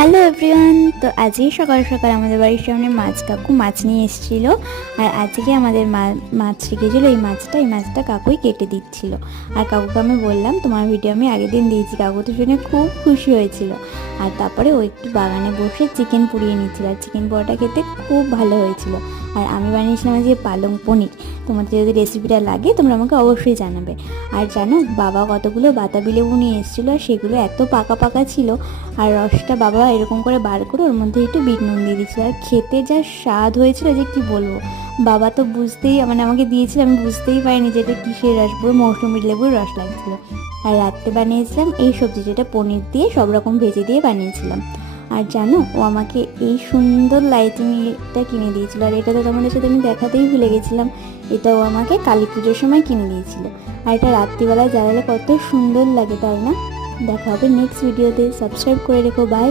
Hello everyone. তো আজকেই সকাল সকাল আমাদের বাড়ির সামনে মাছ কাকু মাছ নিয়ে এসেছিল। আর আজকে আমাদের মাছ রেখেছিলো, এই মাছটা কাকুই কেটে দিচ্ছিল। আর কাকুকে আমি বললাম তোমার ভিডিও আমি আগের দিন দিয়েছি। কাকু তো শুনে খুব খুশি হয়েছিল। আর তারপরে ও একটু বাগানে বসে চিকেন পুড়িয়ে নিচ্ছিল, আর চিকেন পোড়াটা খেতে খুব ভালো হয়েছিল। আর আমি বানিয়েছিলাম আজকে পালং পনির। তোমাদের যদি রেসিপিটা লাগে তোমরা আমাকে অবশ্যই জানাবে। আর জানো, বাবা কতগুলো বাতাবি লেবু নিয়ে এসেছিলো, আর সেগুলো এত পাকা পাকা ছিল। আর রসটা বাবা এরকম করে বার করে ওর মধ্যে একটু বিট নুন দিয়ে দিয়েছিল, আর খেতে যা স্বাদ হয়েছিল যে কি বলবো। বাবা তো বুঝতেই আমাকে দিয়েছিল, আমি বুঝতেই পারিনি যে এটা কিসের রস, পুরো মৌসুমী লেবুর রস লাগছিল। আর রাত্রে বানিয়েছিলাম এই সবজি, যেটা পনির দিয়ে সব রকম ভেজে দিয়ে বানিয়েছিলাম। আর জানো, ও আমাকে এই সুন্দর লাইটিংটা কিনে দিয়েছিল, আর এটা তো তোমাদের সাথে আমি দেখাতেই ভুলে গেছিলাম। এটাও আমাকে কালী পুজোর সময় কিনে দিয়েছিল। আর এটা রাত্রিবেলায় জ্বালালে কত সুন্দর লাগে, তাই না? দেখা হবে নেক্সট ভিডিওতে। সাবস্ক্রাইব করে রেখো। বাই।